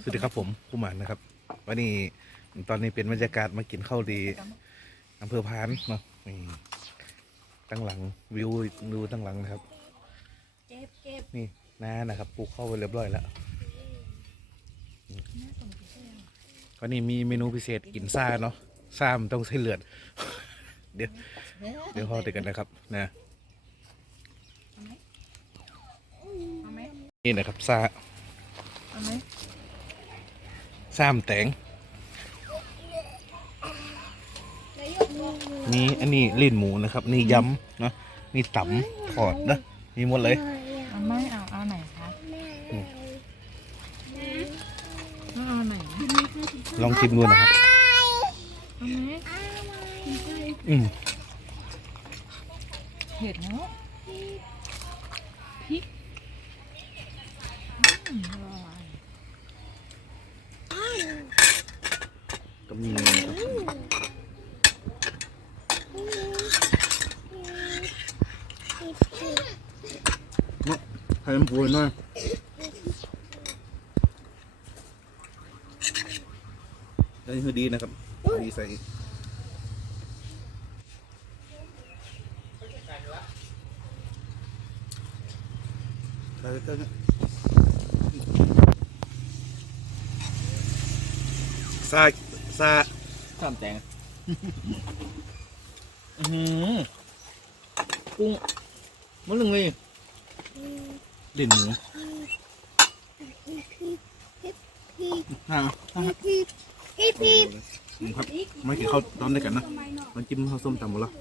สวัสดีครับผมผู้หมานนะครับ วันนี้ตอนนี้เป็นบรรยากาศมากินข้าวดีอำเภอพานเนาะนี่ตั้งหลังวิวดูตั้งหลังนะครับเก็บเก็บนี่น้านะครับปลูกเข้าวไปเรียบร้อยแล้ววันนี้มีเมนูพิเศษกินซ่าเนาะซ่ามันต้องใช้เลือด เดี๋ยวเดี๋ยวพอติดกันนะครับนะเอาไหมนี่นะครับซ่าเอาไหม ซ้ำแตงนี่อันนี้ลิ้นหมูนะครับ นี่ยำเนาะนี่ตำทอดนะมีหมดเลยเอาไหมเอาเอาไหนคะอืมเอาเอาไหนลองชิมดูนะครับเอาไหมอืมเผ็ดเนาะพริกอื็มีเนาะให้มันปูหน่อยอันนี้คือดีนะครับ ดีใส่ใส่ใส่ซา ซาข้ามแตงอือหือกุ้งมันลึงเลยลิ้นหมูฮะพี่พี่พี่ครับไม่กินข้าวตอนด้วยกันนะมันจิ้มข้าวส้มตำหมดแล้ว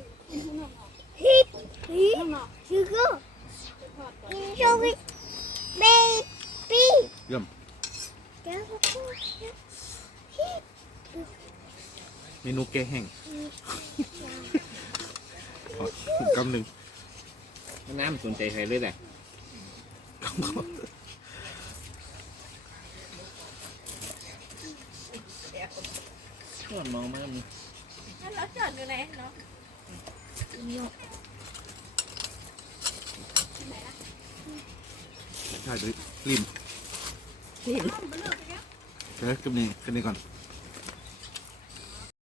พี่พี่ชื่อก็ชื่อพี่เบบี้เยี่ยม เดี๋ยวพี่เมนูแกงแห้งขอกำหนึ่งมันน้ำสนใจใครเลยแหละชวนมองมากมึงแล้วจอดอยู่ไหนเนาะใช่เลยลิ้นเห็นเดี๋ยวขึ้นนี่ขึ้นนี่ก่อน